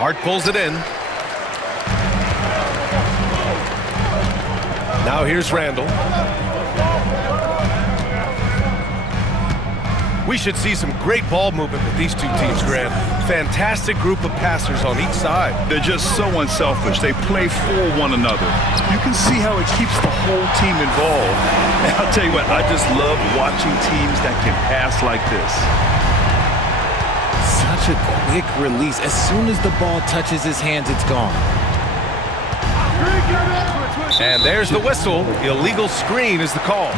Hart pulls it in. Now here's Randall. We should see some great ball movement with these two teams, Grant. Fantastic group of passers on each side. They're just so unselfish. They play for one another. You can see how it keeps the whole team involved. And I'll tell you what, I just love watching teams that can pass like this. Such a quick release. As soon as the ball touches his hands, it's gone. And there's the whistle. Illegal screen is the call.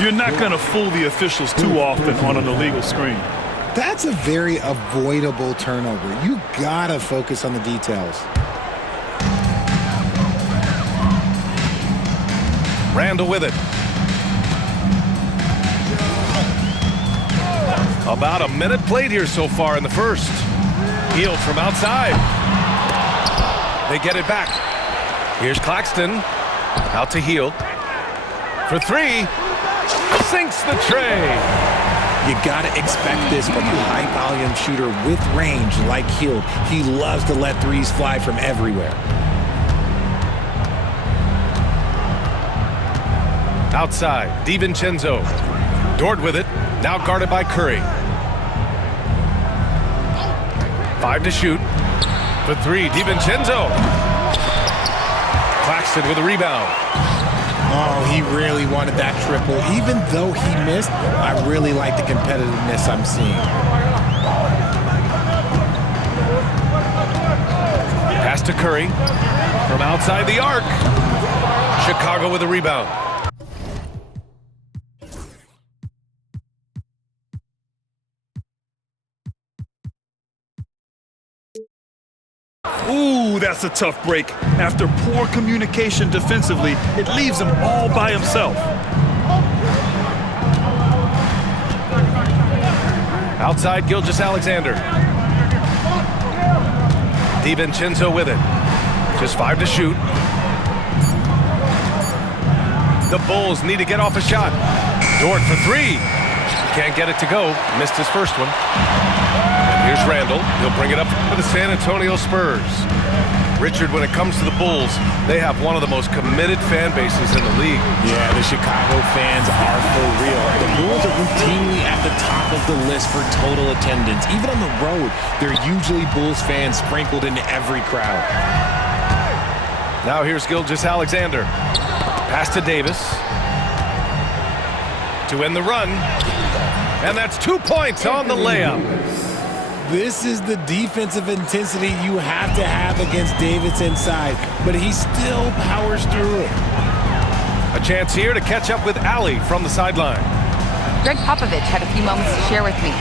You're not going to fool the officials too often on an illegal screen. That's a very avoidable turnover. You gotta focus on the details. Randall with it. About a minute played here so far in the first. Healed from outside. They get it back. Here's Claxton. Out to Heal. For three. Sinks the tray. You gotta expect this from a high-volume shooter with range like Hill. He loves to let threes fly from everywhere. Outside, DiVincenzo. Dort with it, now guarded by Curry. 5 to shoot. For three, DiVincenzo. Claxton with a rebound. Oh, he really wanted that triple. Even though he missed, I really like the competitiveness I'm seeing. Pass to Curry. From outside the arc. Chicago with a rebound. Ooh, that's a tough break. After poor communication defensively, it leaves him all by himself. Outside, Gilgeous-Alexander. DiVincenzo with it. Just 5 to shoot. The Bulls need to get off a shot. Dort for three. Can't get it to go. Missed his first one. Here's Randall. He'll bring it up for the San Antonio Spurs. Richard, when it comes to the Bulls, they have one of the most committed fan bases in the league. Yeah, the Chicago fans are for real. The Bulls are routinely at the top of the list for total attendance. Even on the road, there are usually Bulls fans sprinkled into every crowd. Now here's Gilgeous-Alexander. Pass to Davis. To end the run. And that's 2 points on the layup. This is the defensive intensity you have to have against Davis inside, but he still powers through it. A chance here to catch up with Allie from the sideline. Greg Popovich had a few moments to share with me.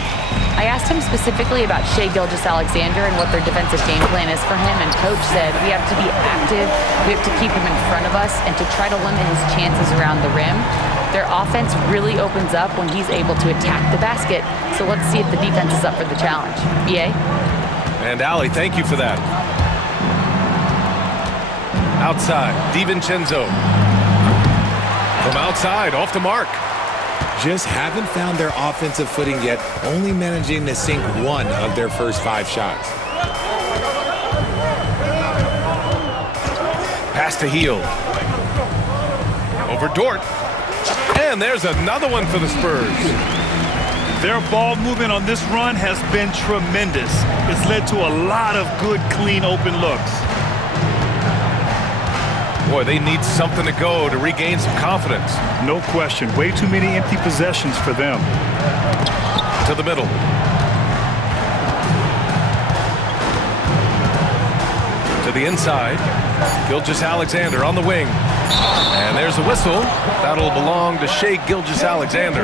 I asked him specifically about Shai Gilgeous-Alexander and what their defensive game plan is for him, and Coach said we have to be active, we have to keep him in front of us, and to try to limit his chances around the rim. Their offense really opens up when he's able to attack the basket, so let's see if the defense is up for the challenge. BA? And Allie, thank you for that. Outside, DiVincenzo. From outside, off the mark. Just haven't found their offensive footing yet, only managing to sink one of their first 5 shots. Pass to Heal. Over Dort. And there's another one for the Spurs. Their ball movement on this run has been tremendous. It's led to a lot of good, clean, open looks. Boy, they need something to go to regain some confidence. No question. Way too many empty possessions for them. To the middle. To the inside. Gilgeous-Alexander on the wing. And there's a whistle. That'll belong to Shai Gilgeous-Alexander.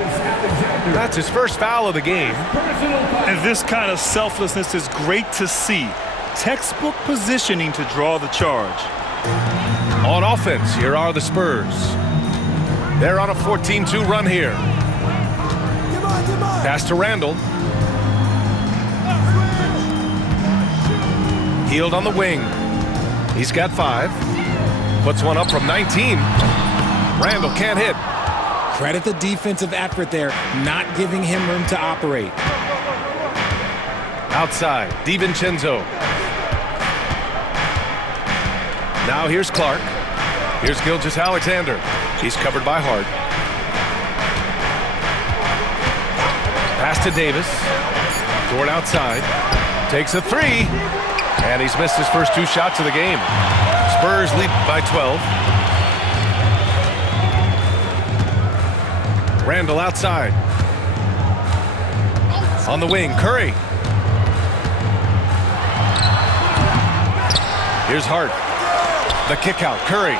That's his first foul of the game. And this kind of selflessness is great to see. Textbook positioning to draw the charge. On offense, here are the Spurs. They're on a 14-2 run here. Pass to Randall. Healed on the wing. He's got 5. Puts one up from 19. Randall can't hit. Credit the defensive effort there, not giving him room to operate. Outside, DiVincenzo. Now here's Clark. Here's Gilgeous-Alexander. He's covered by Hart. Pass to Davis. Dort outside. Takes a 3. And he's missed his first 2 shots of the game. Spurs lead by 12. Randall outside. On the wing, Curry. Here's Hart. The kick out, Curry.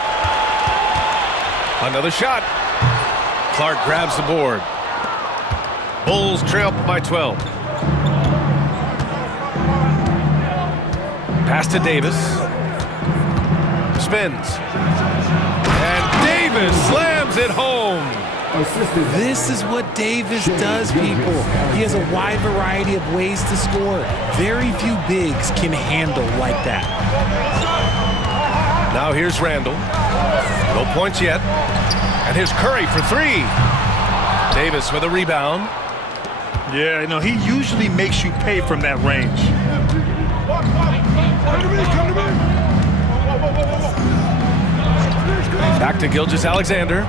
Another shot. Clark grabs the board. Bulls trail by 12. Pass to Davis. Spins. And Davis slams it home. This is what Davis does, people. He has a wide variety of ways to score. Very few bigs can handle like that. Now here's Randall. No points yet. And here's Curry for 3. Davis with a rebound. Yeah, you know, he usually makes you pay from that range. Back to Gilgeous-Alexander.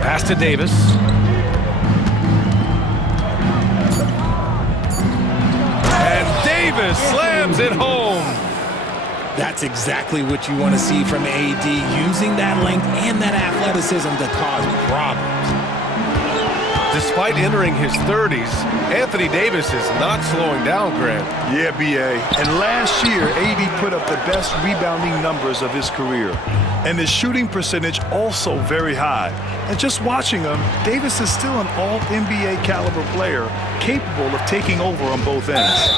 Pass to Davis. And Davis slams it home. That's exactly what you want to see from AD, using that length and that athleticism to cause problems. Despite entering his 30s, Anthony Davis is not slowing down, Grant. Yeah, B.A. And last year, AD put up the best rebounding numbers of his career. And his shooting percentage also very high. And just watching him, Davis is still an all-NBA caliber player, capable of taking over on both ends.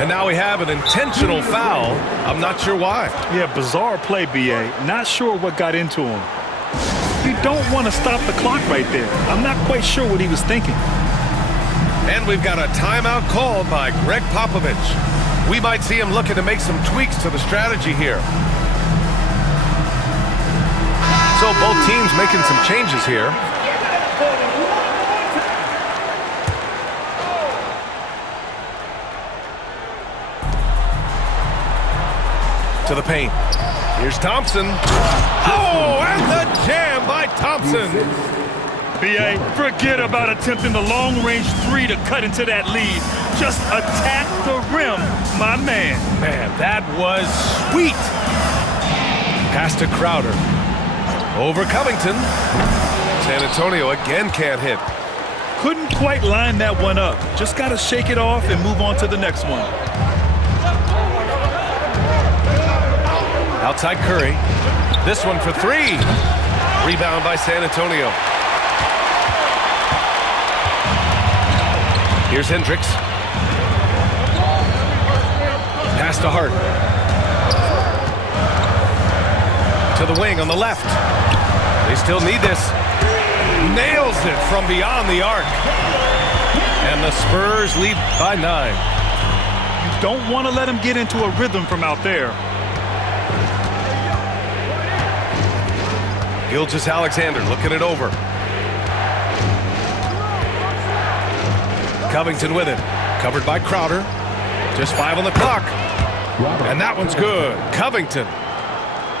And now we have an intentional foul. I'm not sure why. Yeah, bizarre play, B.A. Not sure what got into him. You don't want to stop the clock right there. I'm not quite sure what he was thinking. And we've got a timeout called by Greg Popovich. We might see him looking to make some tweaks to the strategy here. So both teams making some changes here. To the paint. Here's Thompson. Oh, and the jam by Thompson. B.A., forget about attempting the long-range 3 to cut into that lead. Just attack the rim, my man. Man, that was sweet. Pass to Crowder. Over Covington. San Antonio again can't hit. Couldn't quite line that one up. Just got to shake it off and move on to the next one. Outside Curry. This one for 3. Rebound by San Antonio. Here's Hendricks. Pass to Hart. To the wing on the left. They still need this. Nails it from beyond the arc. And the Spurs lead by 9. You don't want to let him get into a rhythm from out there. Gilgeous-Alexander looking it over. Covington with it. Covered by Crowder. Just 5 on the clock. And that one's good. Covington.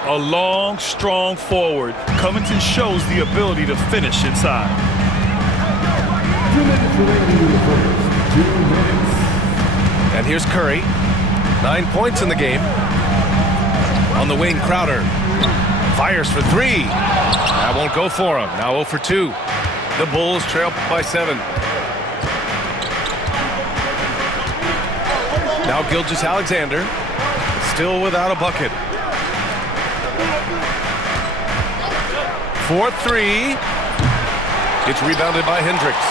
A long, strong forward. Covington shows the ability to finish inside. 2 minutes remaining in the first. 2 minutes. And here's Curry. 9 points in the game. On the wing, Crowder. Fires for 3. That won't go for him. Now 0 for 2. The Bulls trail by 7. Now Gilgeous-Alexander. Still without a bucket. 4-3. It's rebounded by Hendricks.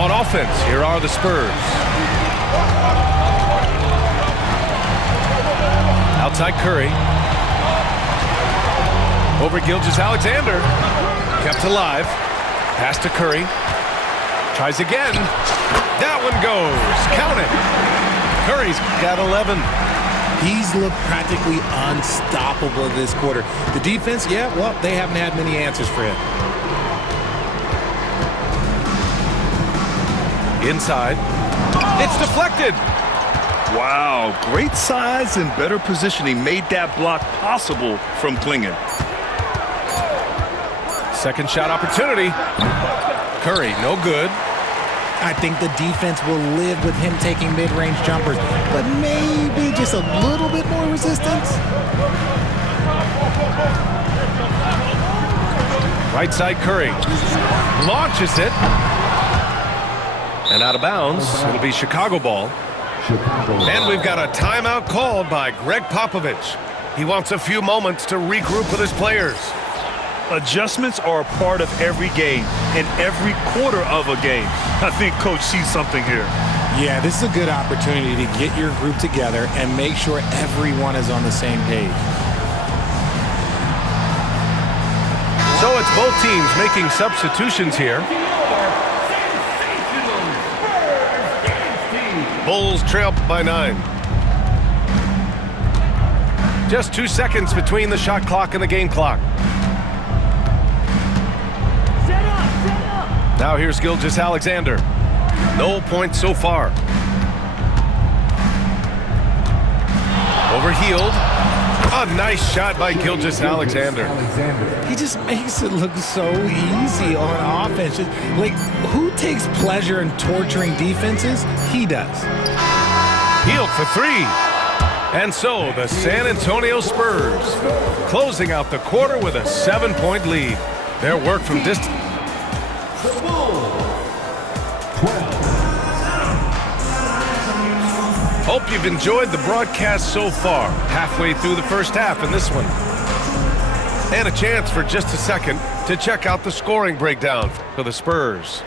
On offense, here are the Spurs. Outside Curry. Over Gilgeous-Alexander. Kept alive. Pass to Curry. Tries again. That one goes. Count it. Curry's got 11. He's looked practically unstoppable this quarter. The defense, yeah, well, they haven't had many answers for him. Inside. It's deflected. Wow, great size and better positioning made that block possible from Klingon. Second shot opportunity. Curry, no good. I think the defense will live with him taking mid-range jumpers, but maybe just a little bit more resistance. Right side Curry. Launches it. And out of bounds. It'll be Chicago ball. And we've got a timeout called by Greg Popovich. He wants a few moments to regroup with his players. Adjustments are a part of every game and every quarter of a game. I think Coach sees something here. Yeah, this is a good opportunity to get your group together and make sure everyone is on the same page. So it's both teams making substitutions here. Bulls trail by 9. Just 2 seconds between the shot clock and the game clock. Now here's Gilgeous-Alexander. No points so far. Overhealed. A nice shot by Gilgeous-Alexander. He just makes it look so easy on offense. Like, who takes pleasure in torturing defenses? He does. Healed for 3. And so the San Antonio Spurs closing out the quarter with a 7-point lead. Their work from distance. Hope you've enjoyed the broadcast so far. Halfway through the first half in this one. And a chance for just a second to check out the scoring breakdown for the Spurs.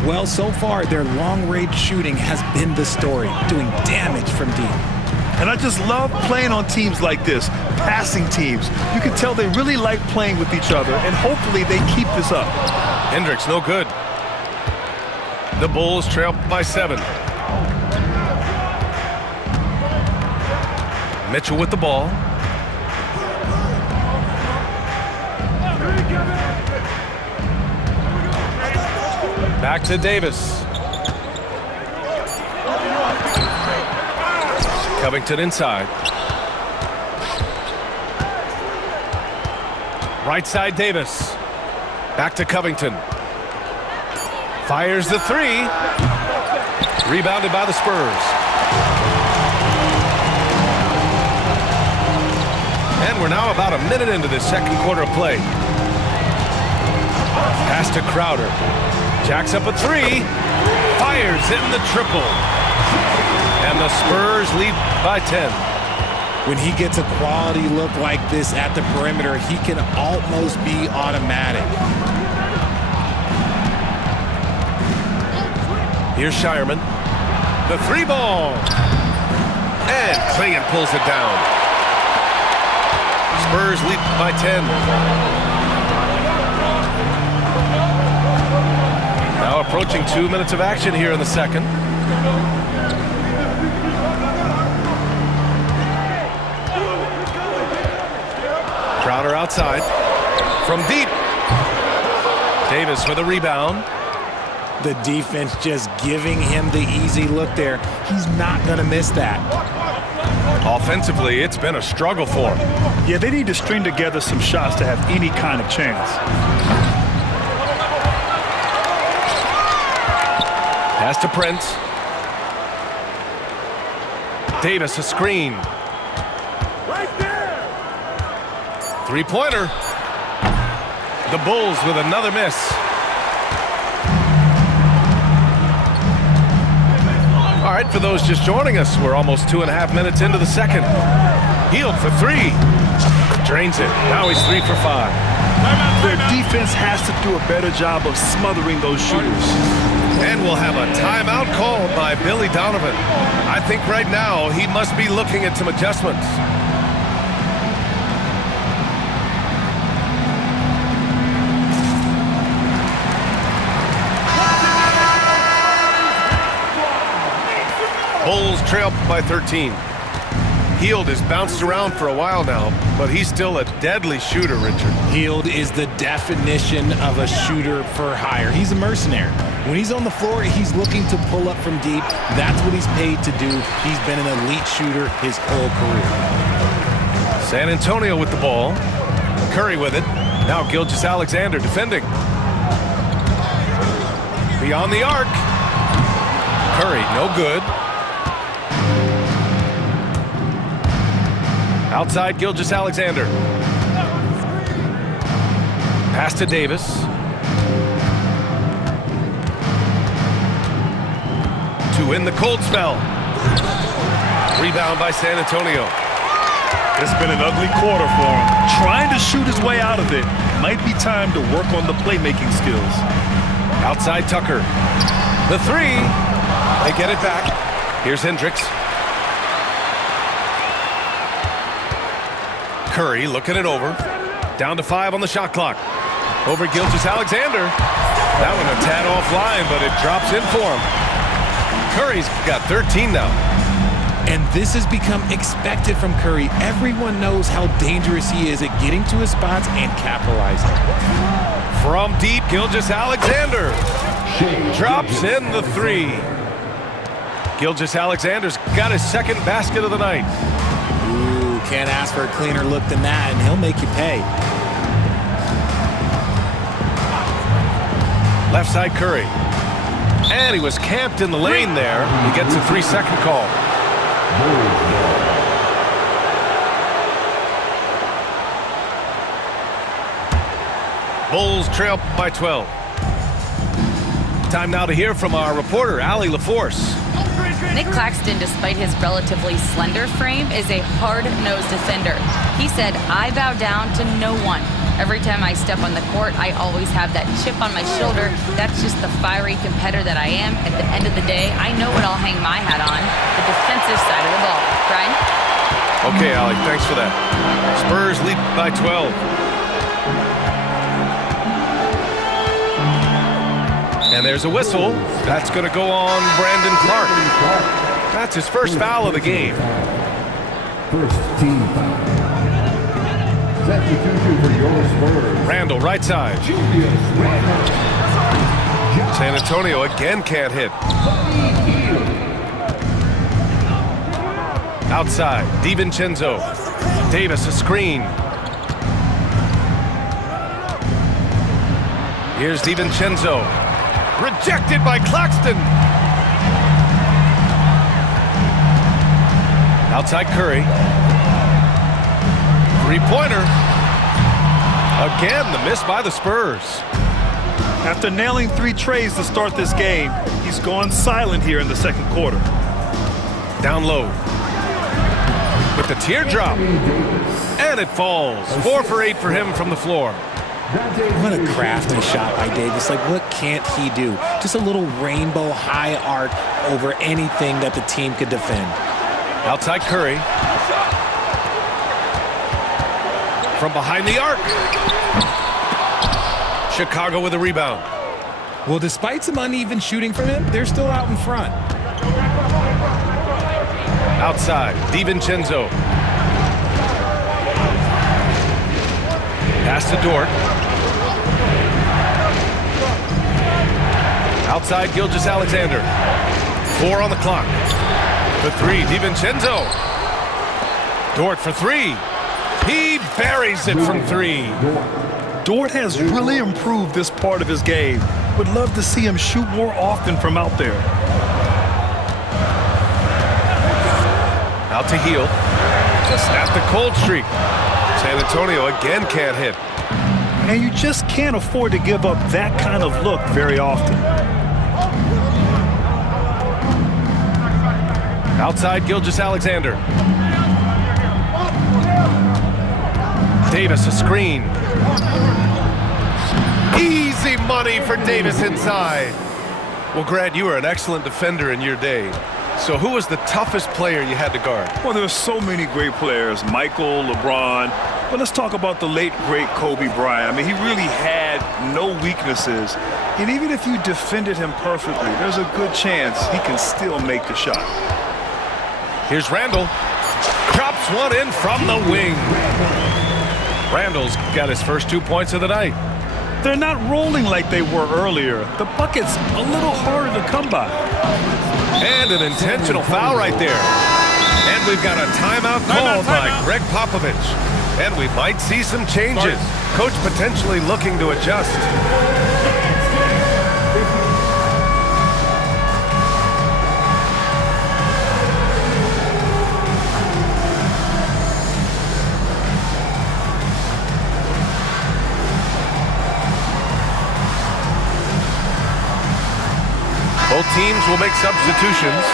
Well, so far, their long-range shooting has been the story, doing damage from deep. And I just love playing on teams like this, passing teams. You can tell they really like playing with each other, and hopefully they keep this up. Hendricks, no good. The Bulls trail by 7. Mitchell with the ball. Back to Davis. Covington inside. Right side Davis. Back to Covington. Fires the 3. Rebounded by the Spurs. And we're now about a minute into the second quarter of play. Pass to Crowder. Jacks up a 3. Fires in the triple. And the Spurs lead by 10. When he gets a quality look like this at the perimeter, he can almost be automatic. Here's Shireman. The 3 ball. And Klingon pulls it down. Spurs lead by 10. Now approaching 2 minutes of action here in the second. Crowder outside. From deep. Davis with a rebound. The defense just giving him the easy look there. He's not going to miss that. Offensively, it's been a struggle for him. Yeah, they need to string together some shots to have any kind of chance. Pass to Prince. Davis a screen. Right there. 3-pointer. The Bulls with another miss. All right, for those just joining us, we're almost 2.5 minutes into the second. Healed for 3. Drains it. Now he's 3 for 5. Their defense has to do a better job of smothering those shooters. And we'll have a timeout called by Billy Donovan. I think right now he must be looking at some adjustments. trail by 13. Hield has bounced around for a while now, but he's still a deadly shooter, Richard. Hield is the definition of a shooter for hire. He's a mercenary. When he's on the floor, he's looking to pull up from deep. That's what he's paid to do. He's been an elite shooter his whole career. San Antonio with the ball. Curry with it. Now Gilgeous-Alexander defending. Beyond the arc. Curry, no good. Outside Gilgeous-Alexander. Pass to Davis. To win the cold spell. Rebound by San Antonio. It's been an ugly quarter for him. Trying to shoot his way out of it. Might be time to work on the playmaking skills. Outside Tucker. The three. They get it back. Here's Hendricks. Curry looking it over. Down to 5 on the shot clock. Over Gilgeous-Alexander. That one a tad offline, but it drops in for him. Curry's got 13 now. And this has become expected from Curry. Everyone knows how dangerous he is at getting to his spots and capitalizing. From deep, Gilgeous-Alexander drops in the three. Gilgeous-Alexander's got his second basket of the night. Ooh, can't ask for a cleaner look than that, and he'll make you pay. Left side Curry. And he was camped in the lane there. He gets a 3-second call. Bulls trail by 12. Time now to hear from our reporter, Allie LaForce. Nick Claxton, despite his relatively slender frame, is a hard-nosed defender. He said, "I bow down to no one. Every time I step on the court, I always have that chip on my shoulder. That's just the fiery competitor that I am. At the end of the day, I know what I'll hang my hat on, the defensive side of the ball." Brian? Okay, Allie, thanks for that. Spurs lead by 12. And there's a whistle. That's going to go on Brandon Clark. That's his first foul of the game. First team foul. Substitution for your Spurs. Randall, right side. Julius Randle. San Antonio again can't hit. Outside, DiVincenzo. Davis, a screen. Here's DiVincenzo. Rejected by Claxton. Outside Curry. Three-pointer. Again, the miss by the Spurs. After nailing 3 trays to start this game, he's gone silent here in the second quarter. Down low. With the teardrop. And it falls. 4 for 8 for him from the floor. What a crafty shot by Davis. Like, what can't he do? Just a little rainbow high arc over anything that the team could defend. Outside Curry. From behind the arc. Chicago with a rebound. Well, despite some uneven shooting from him, they're still out in front. Outside, DiVincenzo. Pass to Dort. Outside, Gilgeous-Alexander. 4 on the clock. The 3, DiVincenzo. Dort for 3. He buries it from 3. Dort has really improved this part of his game. Would love to see him shoot more often from out there. Out to Hield. To snap the cold streak. San Antonio again can't hit. And you just can't afford to give up that kind of look very often. Outside Gilgeous-Alexander. Davis, a screen. Easy money for Davis inside. Well, Grant, you were an excellent defender in your day. So who was the toughest player you had to guard? Well, there's so many great players, Michael, LeBron. But let's talk about the late, great Kobe Bryant. I mean, he really had no weaknesses. And even if you defended him perfectly, there's a good chance he can still make the shot. Here's Randall. Drops one in from the wing. Randall's got his first 2 points of the night. They're not rolling like they were earlier. The bucket's a little harder to come by. And an intentional foul right there. And we've got a timeout called by Greg Popovich. And we might see some changes. Coach potentially looking to adjust. Both teams will make substitutions.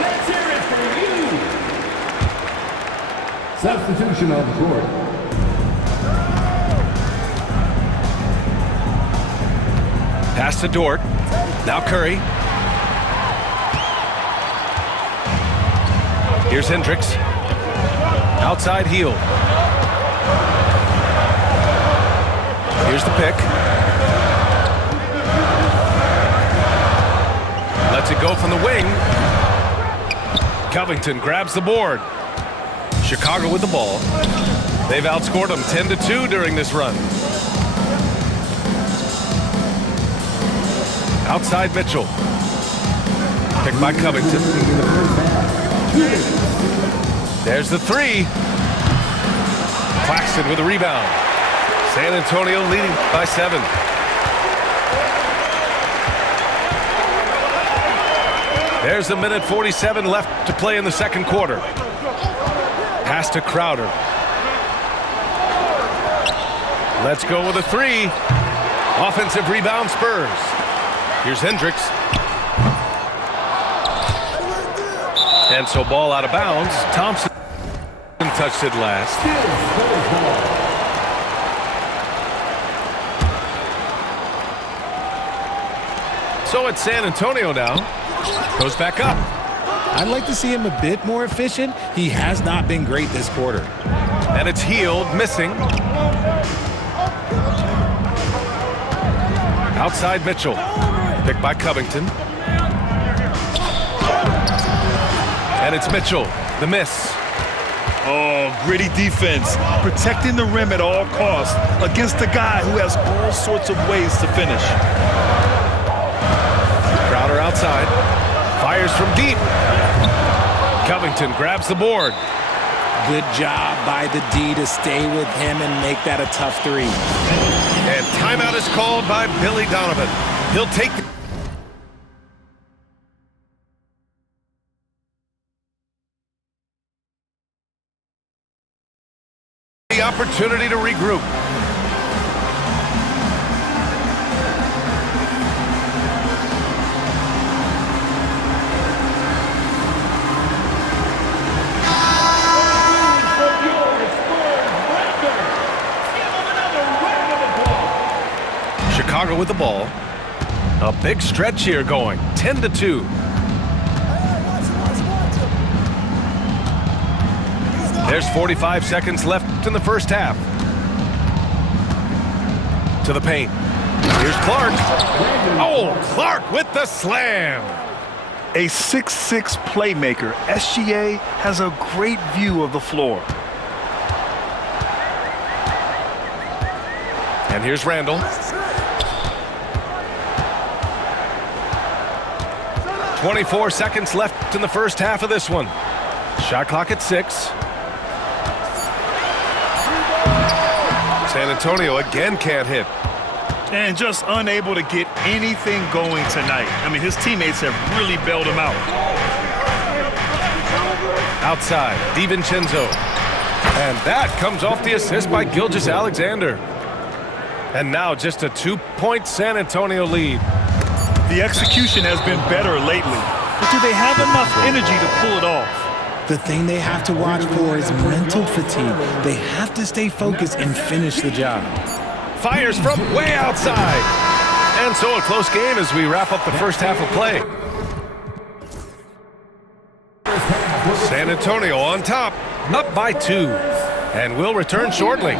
Let's hear it for you. Substitution on the court. Pass to Dort. Now Curry. Here's Hendricks. Outside heel. Here's the pick. Lets it go from the wing. Covington grabs the board. Chicago with the ball. They've outscored them 10-2 during this run. Outside Mitchell. Picked by Covington. There's the three. Claxton with a rebound. San Antonio leading by 7. There's a minute 47 left to play in the second quarter. Pass to Crowder. Let's go with a 3. Offensive rebound Spurs. Here's Hendricks. And so ball out of bounds. Thompson touched it last. So it's San Antonio now. Goes back up. I'd like to see him a bit more efficient. He has not been great this quarter. And it's Healed, missing. Outside Mitchell. Picked by Covington. And it's Mitchell, the miss. Oh, gritty defense. Protecting the rim at all costs against a guy who has all sorts of ways to finish. Crowder outside. Fires from deep. Covington grabs the board. Good job by the D to stay with him and make that a tough 3. And timeout is called by Billy Donovan. He'll take the opportunity to regroup. Chicago with the ball. A big stretch here going. 10-2. There's 45 seconds left in the first half. To the paint. Here's Clark. Oh, Clark with the slam. A 6'6" playmaker, SGA has a great view of the floor. And here's Randall. 24 seconds left in the first half of this one. Shot clock at 6. San Antonio again can't hit. And just unable to get anything going tonight. I mean, his teammates have really bailed him out. Outside, DiVincenzo. And that comes off the assist by Gilgeous-Alexander. And now just a 2-point San Antonio lead. The execution has been better lately, but do they have enough energy to pull it off? The thing they have to watch for is mental fatigue. They have to stay focused and finish the job. Fires from way outside. And so a close game as we wrap up the first half of play. San Antonio on top, up by 2. And we'll return shortly.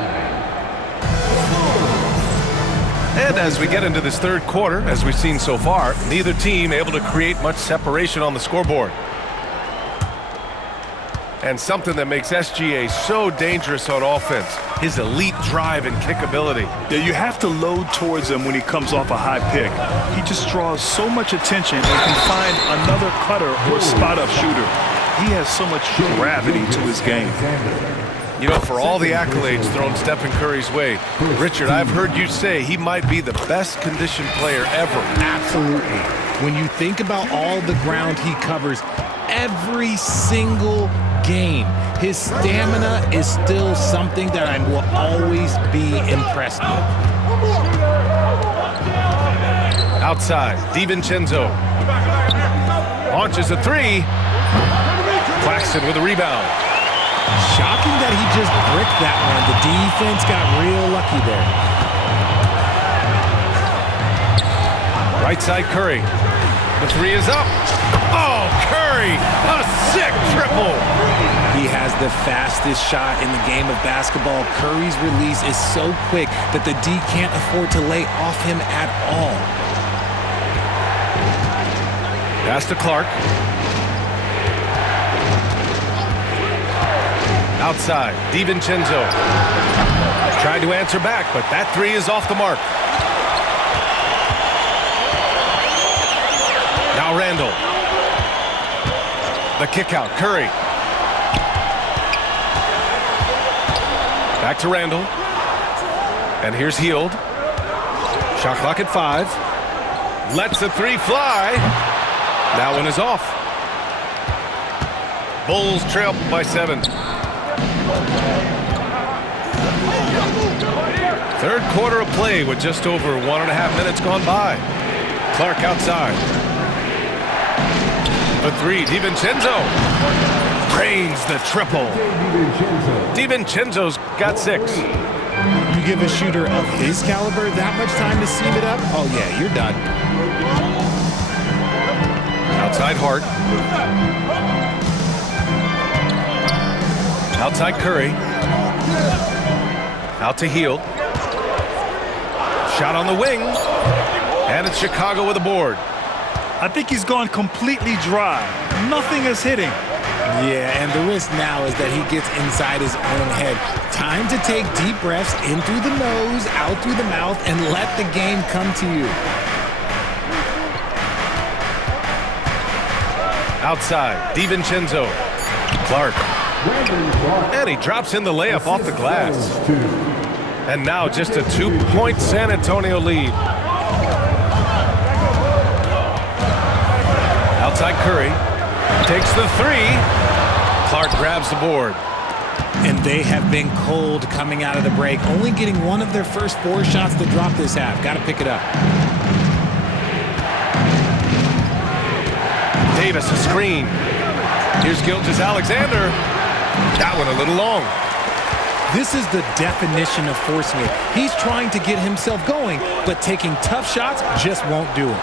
And as we get into this third quarter, as we've seen so far, neither team able to create much separation on the scoreboard. And something that makes SGA so dangerous on offense, his elite drive and kick ability. Yeah, you have to load towards him when he comes off a high pick. He just draws so much attention and can find another cutter or spot-up shooter. He has so much gravity to his game. You know, for all the accolades thrown Stephen Curry's way, Richard, I've heard you say he might be the best conditioned player ever. Absolutely. When you think about all the ground he covers every single game, his stamina is still something that I will always be impressed with. Outside, DiVincenzo launches a three. Claxton with a rebound. Shocking that he just bricked that one. The defense got real lucky there. Right side, Curry. The three is up. Oh, Curry, a sick triple. He has the fastest shot in the game of basketball. Curry's release is so quick that the D can't afford to lay off him at all. Pass to Clark. Outside, DiVincenzo tried to answer back, but that three is off the mark. Now Randall. The kick out, Curry. Back to Randall. And here's Hield. Shot clock at 5. Lets the three fly. That one is off. Bulls trail by 7. Third quarter of play with just over 1.5 minutes gone by. Clark outside. The three, DiVincenzo drains the triple. DiVincenzo's got 6. You give a shooter of his caliber that much time to seam it up? Oh yeah, you're done. Outside Hart. Outside Curry. Out to Hield. Shot on the wing. And it's Chicago with a board. I think he's gone completely dry. Nothing is hitting. Yeah, and the risk now is that he gets inside his own head. Time to take deep breaths in through the nose, out through the mouth, and let the game come to you. Outside, DiVincenzo. Clark. And he drops in the layup off the glass. And now just a 2-point San Antonio lead. Outside Curry. Takes the three. Clark grabs the board. And they have been cold coming out of the break, only getting one of their first 4 shots to drop this half. Got to pick it up. Davis, a screen. Here's Gilgeous-Alexander. That one a little long. This is the definition of forcing it. He's trying to get himself going, but taking tough shots just won't do it.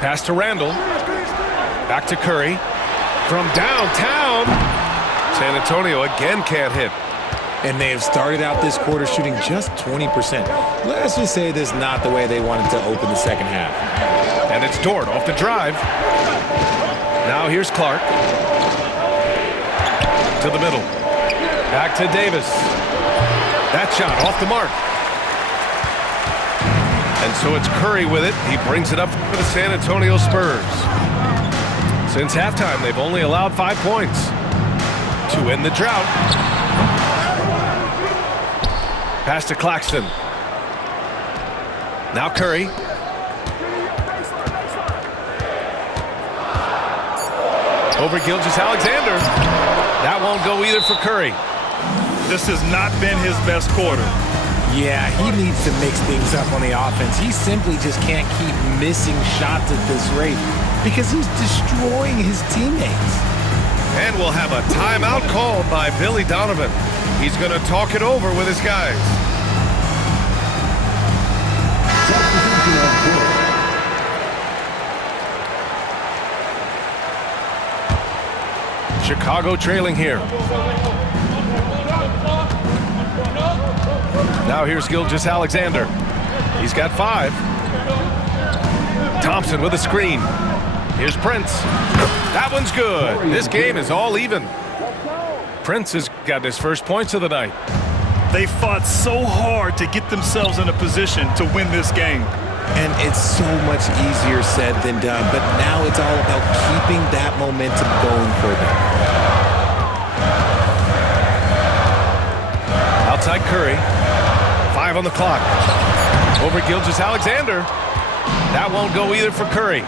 Pass to Randall. Back to Curry. From downtown. San Antonio again can't hit. And they have started out this quarter shooting just 20%. Let's just say this is not the way they wanted to open the second half. And it's Dort off the drive. Now here's Clark. To the middle. Back to Davis. That shot off the mark. And so it's Curry with it. He brings it up for the San Antonio Spurs. Since halftime, they've only allowed 5 points to end the drought. Pass to Claxton. Now Curry. Over Gilgeous-Alexander. That won't go either for Curry. This has not been his best quarter. Yeah, he needs to mix things up on the offense. He simply just can't keep missing shots at this rate because he's destroying his teammates. And we'll have a timeout called by Billy Donovan. He's going to talk it over with his guys. Chicago trailing here. Now here's Gilgeous-Alexander. He's got 5. Thompson with a screen. Here's Prince. That one's good. This game is all even. Prince has gotten his first points of the night. They fought so hard to get themselves in a position to win this game. And it's so much easier said than done, but now it's all about keeping that momentum going for them. Outside Curry. 5 on the clock. Over Gilgeous-Alexander. That won't go either for Curry.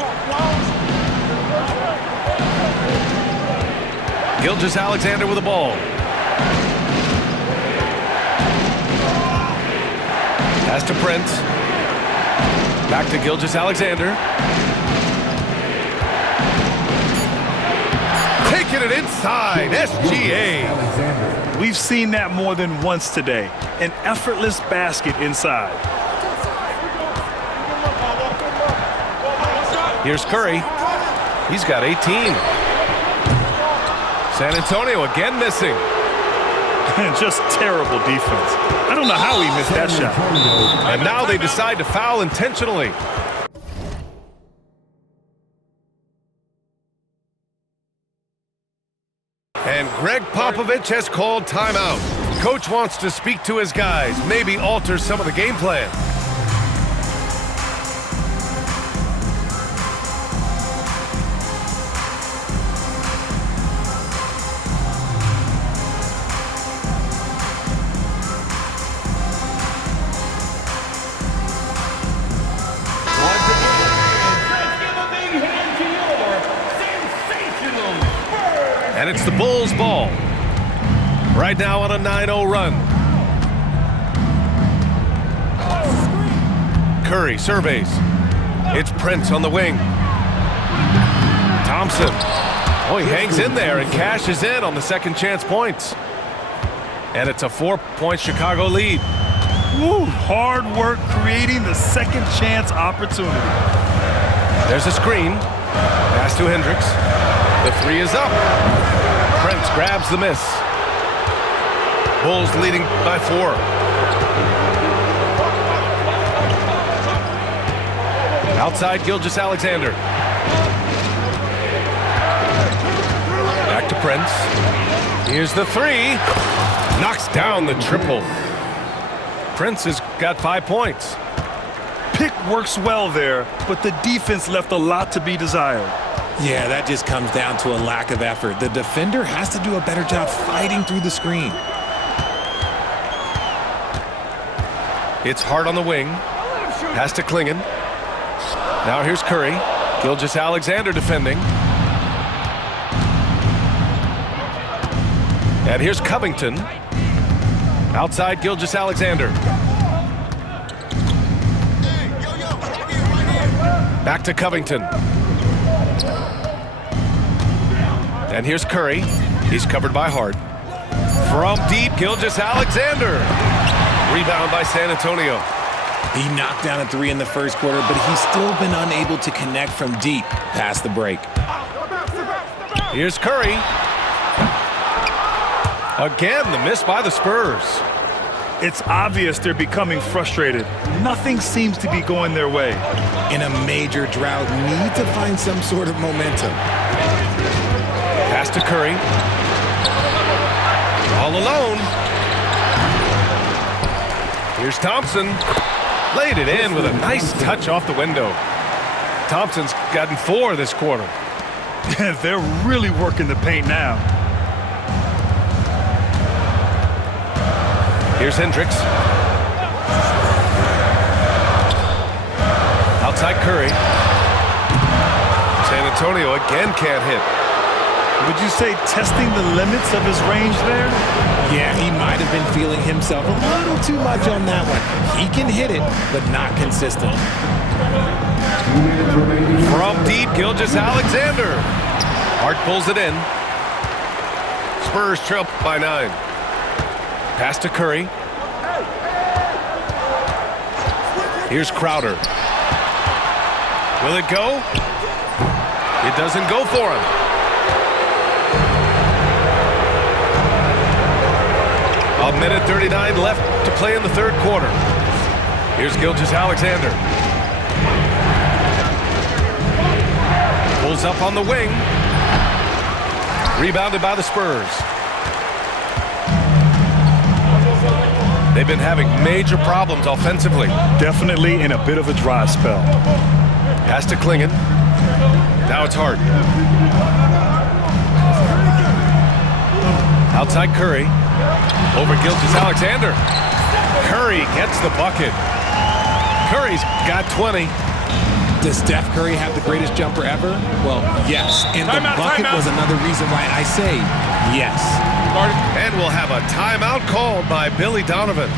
Gilgeous-Alexander with the ball. Pass to Prince. Back to Gilgeous-Alexander. Taking it inside. SGA. We've seen that more than once today. An effortless basket inside. Here's Curry. He's got 18. San Antonio again missing. Just terrible defense. I don't know how he missed that shot. And now they decide to foul intentionally. And Greg Popovich has called timeout. Coach wants to speak to his guys, maybe alter some of the game plan. And it's the Bulls' ball. Right now on a 9-0 run. Curry surveys. It's Prince on the wing. Thompson. Oh, he hangs in there and cashes in on the second chance points. And it's a 4-point Chicago lead. Woo, hard work creating the second chance opportunity. There's a screen. Pass to Hendricks. The 3 is up. Prince grabs the miss. Bulls leading by 4. Outside Gilgeous-Alexander. Back to Prince. Here's the 3. Knocks down the triple. Prince has got 5 points. Pick works well there, but the defense left a lot to be desired. Yeah, that just comes down to a lack of effort. The defender has to do a better job fighting through the screen. It's Hart on the wing. Pass to Klingon. Now here's Curry. Gilgeous-Alexander defending. And here's Covington. Outside Gilgeous-Alexander. Back to Covington. And here's Curry. He's covered by Hart. From deep, Gilgeous-Alexander. Rebound by San Antonio. He knocked down a 3 in the first quarter, but he's still been unable to connect from deep past the break. Here's Curry. Again, the miss by the Spurs. It's obvious they're becoming frustrated. Nothing seems to be going their way. In a major drought, need to find some sort of momentum. Pass to Curry. All alone. Here's Thompson. Laid it in with a nice touch off the window. Thompson's gotten 4 this quarter. They're really working the paint now. Here's Hendricks. Outside Curry. San Antonio again can't hit. Would you say testing the limits of his range there? Yeah, he might have been feeling himself a little too much on that one. He can hit it, but not consistent. From deep, Gilgeous-Alexander. Hart pulls it in. Spurs trail by 9. Pass to Curry. Here's Crowder. Will it go? It doesn't go for him. A minute 39 left to play in the third quarter. Here's Gilgeous-Alexander. Pulls up on the wing. Rebounded by the Spurs. They've been having major problems offensively. Definitely in a bit of a dry spell. Pass to Klingen. Now it's Hart. Outside Curry. Over Gilgeous-Alexander. Curry gets the bucket. Curry's got 20. Does Steph Curry have the greatest jumper ever? Well, yes. And the bucket was another reason why I say yes. And we'll have a timeout called by Billy Donovan.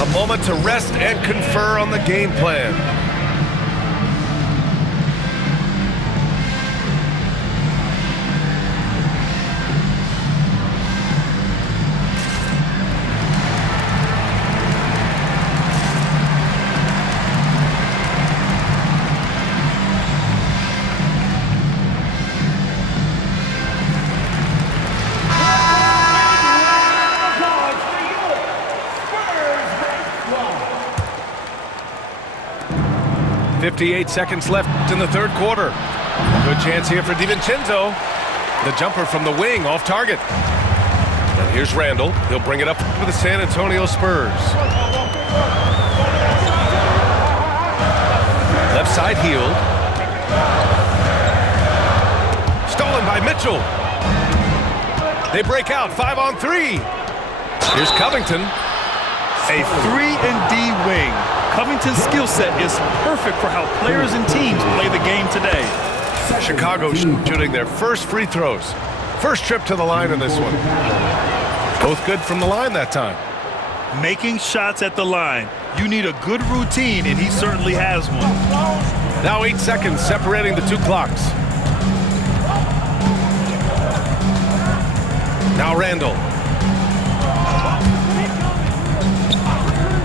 A moment to rest and confer on the game plan. .58 seconds left in the third quarter. Good chance here for DiVincenzo. The jumper from the wing off target. And here's Randall. He'll bring it up for the San Antonio Spurs. Left side healed. Stolen by Mitchell. They break out 5-on-3. Here's Covington. A 3-and-D wing. Covington's skill set is perfect for how players and teams play the game today. Chicago shooting their first free throws. First trip to the line in this one. Both good from the line that time. Making shots at the line. You need a good routine, and he certainly has one. Now 8 seconds separating the two clocks. Now Randall.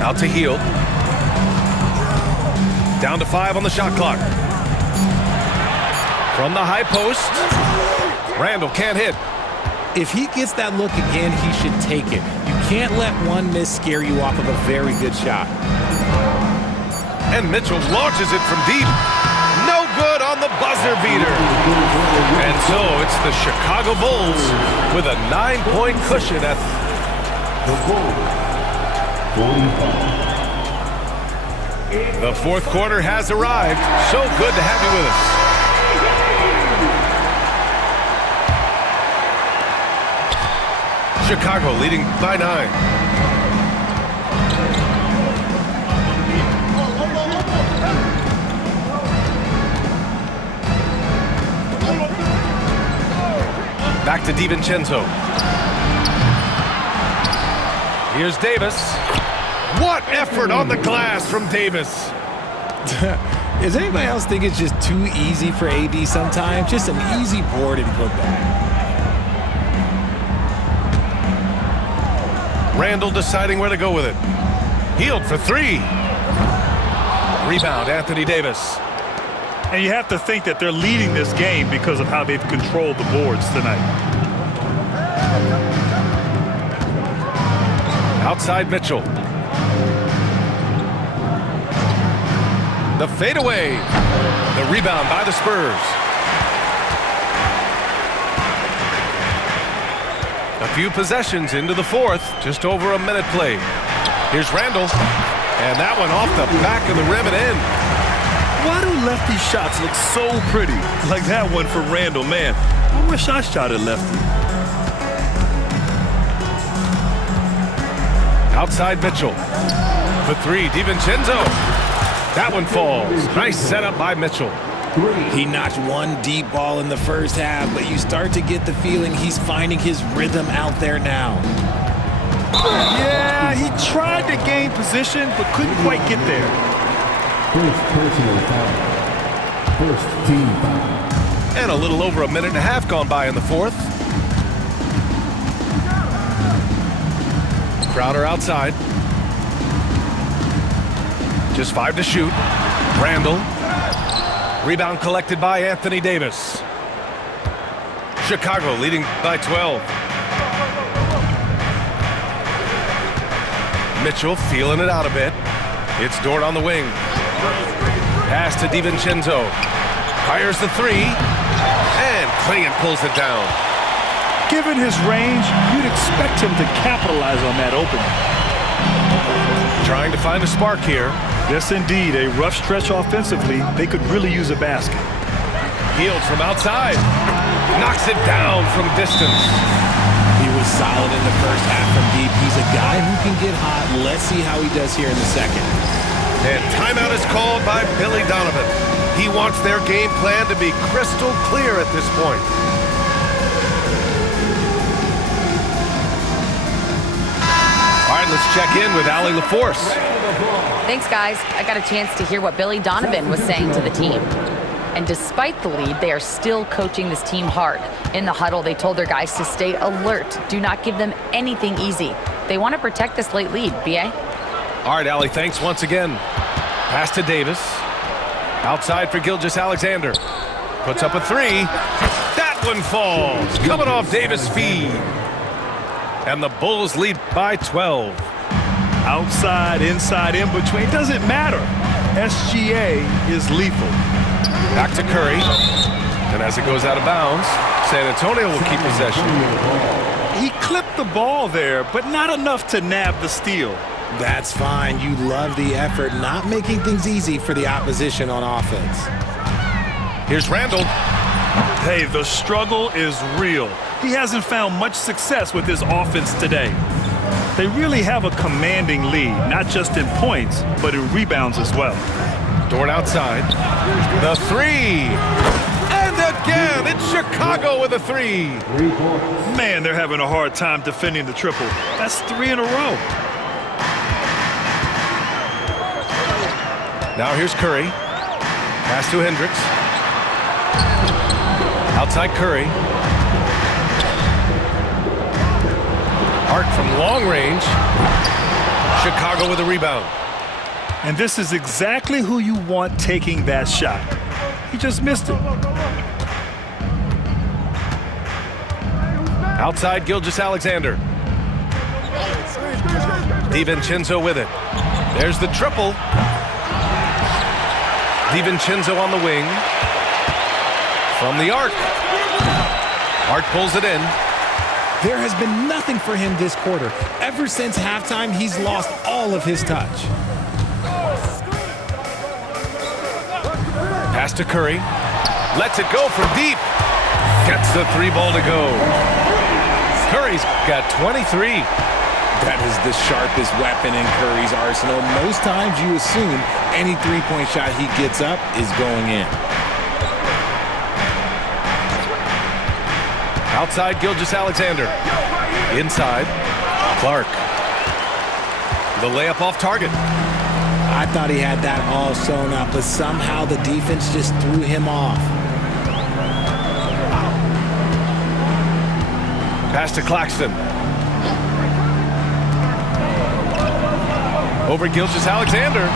Out to Hield. Down to 5 on the shot clock. From the high post. Randall can't hit. If he gets that look again, he should take it. You can't let one miss scare you off of a very good shot. And Mitchell launches it from deep. No good on the buzzer beater. And so it's the Chicago Bulls with a 9-point cushion at The Bulls, 45. the fourth quarter has arrived. So good to have you with us. Chicago leading by 9. Back to DiVincenzo. Here's Davis. What effort on the glass from Davis. Does anybody else think it's just too easy for AD sometimes? Just an easy board and put back. Randall deciding where to go with it. Hield for 3. Rebound, Anthony Davis. And you have to think that they're leading this game because of how they've controlled the boards tonight. Outside Mitchell. The fadeaway. The rebound by the Spurs. A few possessions into the fourth. Just over a minute played. Here's Randall. And that one off the back of the rim and in. Why do lefty shots look so pretty? Like that one for Randall, man. I wish I shot at lefty. Outside Mitchell. For 3, DiVincenzo. That one falls. Nice setup by Mitchell. He notched one deep ball in the first half, but you start to get the feeling he's finding his rhythm out there now. Yeah, he tried to gain position, but couldn't quite get there. First personal foul. First team foul. And a little over a minute and a half gone by in the fourth. Crowder outside. Just 5 to shoot. Randall. Rebound collected by Anthony Davis. Chicago leading by 12. Mitchell feeling it out a bit. It's Dort on the wing. Pass to DiVincenzo. Fires the 3. And Klingen pulls it down. Given his range, you'd expect him to capitalize on that opening. trying to find a spark here. Yes, indeed. A rough stretch offensively. They could really use a basket. Yields from outside. Knocks it down from distance. He was solid in the first half from deep. He's a guy who can get hot. Let's see how he does here in the second. And timeout is called by Billy Donovan. He wants their game plan to be crystal clear at this point. All right, let's check in with Allie LaForce. Thanks, guys. I got a chance to hear what Billy Donovan was saying to the team. And despite the lead, they are still coaching this team hard. In the huddle, they told their guys to stay alert. Do not give them anything easy. They want to protect this late lead, B.A. All right, Allie, thanks once again. Pass to Davis. Outside for Gilgeous-Alexander. Puts up a three. That one falls. Coming off Davis' feed. And the Bulls lead by 12. Outside, inside, in between. Doesn't matter. SGA is lethal. Back to Curry. And as it goes out of bounds, San Antonio will keep possession. He clipped the ball there, but not enough to nab the steal. That's fine. You love the effort, not making things easy for the opposition on offense. Here's Randall. Hey, the struggle is real. He hasn't found much success with his offense today. They really have a commanding lead, not just in points, but in rebounds as well. Dort outside. The three. And again, it's Chicago with a three. Man, they're having a hard time defending the triple. That's 3 in a row. Now here's Curry. Pass to Hendricks. Outside Curry. Hart from long range. Chicago with a rebound. And this is exactly who you want taking that shot. He just missed it. Outside Gilgeous-Alexander. DiVincenzo with it. There's the triple. DiVincenzo on the wing. From the arc. Hart pulls it in. There has been nothing for him this quarter. Ever since halftime, he's lost all of his touch. Pass to Curry. Lets it go from deep. Gets the three ball to go. Curry's got 23. That is the sharpest weapon in Curry's arsenal. Most times you assume any three-point shot he gets up is going in. Outside Gilgeous-Alexander. Inside, Clark. The layup off target. I thought he had that all sewn up, but somehow the defense just threw him off. Pass to Claxton. Over Gilgeous-Alexander.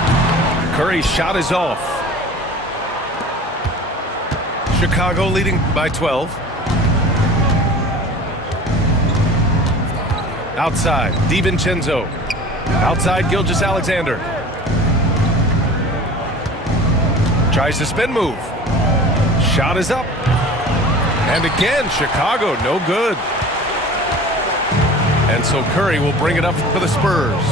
Curry's shot is off. Chicago leading by 12. Outside, DiVincenzo. Outside, Gilgeous-Alexander. Tries to spin move. Shot is up. And again, Chicago, no good. And so Curry will bring it up for the Spurs.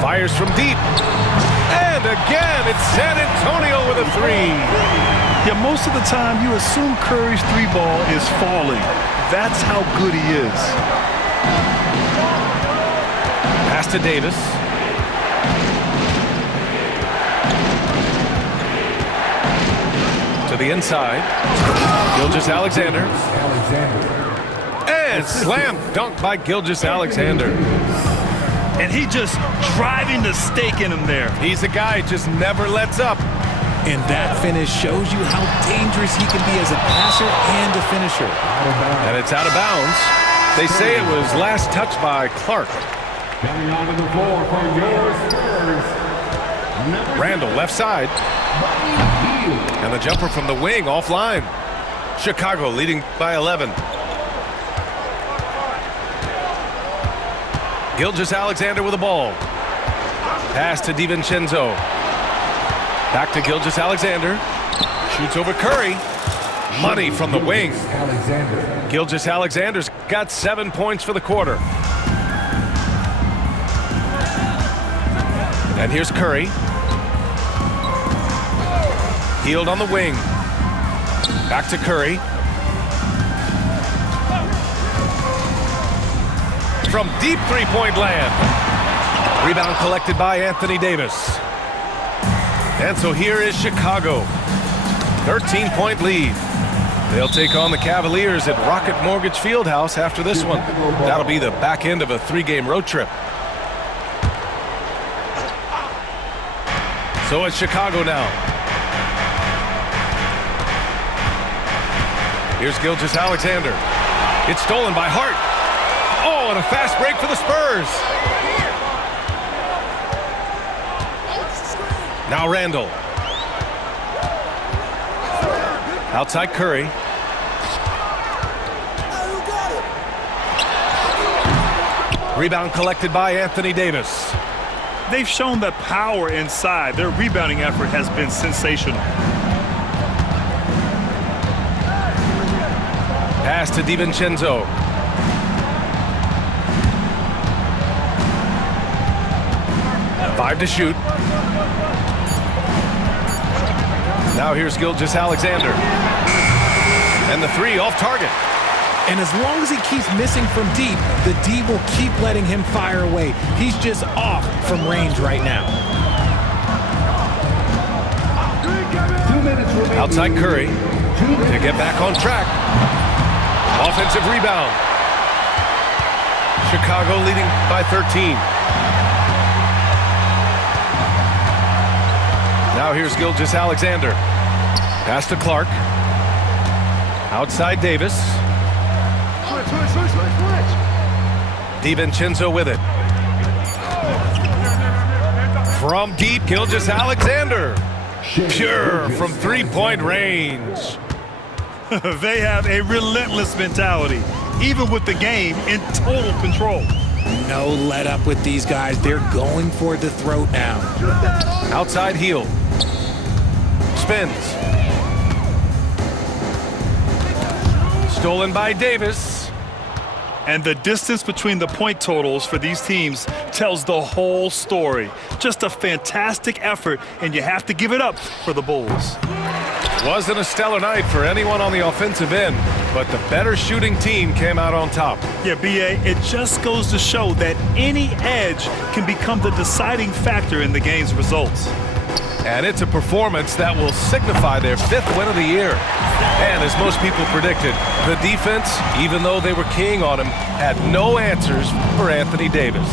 Fires from deep. And again, it's San Antonio with a three. Yeah, most of the time you assume Curry's three ball is falling. That's how good he is. Pass to Davis. To the inside. Gilgeous-Alexander. And slam dunk by Gilgeous-Alexander. And he just driving the stake in him there. He's a guy who just never lets up. And that finish shows you how dangerous he can be as a passer and a finisher. And it's out of bounds. They say it was last touched by Clark. Coming onto the floor for your Spurs. Randall left side. And the jumper from the wing offline. Chicago leading by 11. Gilgeous-Alexander with the ball. Pass to DiVincenzo. Back to Gilgeous-Alexander. Shoots over Curry. Money from the wing. Gilgeous-Alexander's got 7 points for the quarter. And here's Curry. Healed on the wing. Back to Curry. From deep three-point land. Rebound collected by Anthony Davis. And so here is Chicago. 13-point lead. They'll take on the Cavaliers at Rocket Mortgage Fieldhouse after this one. That'll be the back end of a 3-game road trip. So it's Chicago now. Here's Gilgeous-Alexander. It's stolen by Hart. Oh, and a fast break for the Spurs. Now Randall. Outside Curry. Rebound collected by Anthony Davis. They've shown the power inside. Their rebounding effort has been sensational. Pass to DiVincenzo. Five to shoot. Now here's Gilgeous-Alexander. And the three off target. And as long as he keeps missing from deep, the D will keep letting him fire away. He's just off from range right now. 2 minutes remaining. Outside Curry to get back on track. Offensive rebound. Chicago leading by 13. Now here's Gilgeous-Alexander. Pass to Clark. Outside Davis. DiVincenzo with it. From deep, Gilgeous-Alexander. Pure from three-point range. They have a relentless mentality, even with the game in total control. No let up with these guys. They're going for the throat now. Outside heel. Spins. Stolen by Davis. And the distance between the point totals for these teams tells the whole story. Just a fantastic effort, and you have to give it up for the Bulls. Wasn't a stellar night for anyone on the offensive end, but the better shooting team came out on top. Yeah, B.A., it just goes to show that any edge can become the deciding factor in the game's results. And it's a performance that will signify their 5th win of the year. And as most people predicted, the defense, even though they were keying on him, had no answers for Anthony Davis.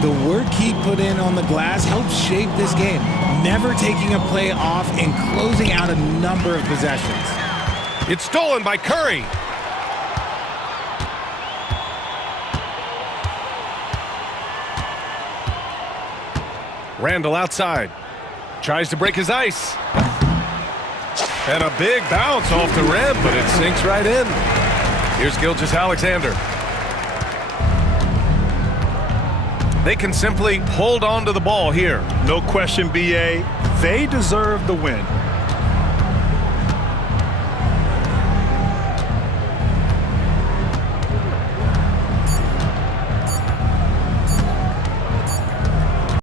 The work he put in on the glass helped shape this game, never taking a play off and closing out a number of possessions. It's stolen by Curry. Randall outside. Tries to break his ice. And a big bounce off the rim, but it sinks right in. Here's Gilgeous-Alexander. They can simply hold on to the ball here. No question, B.A., they deserve the win.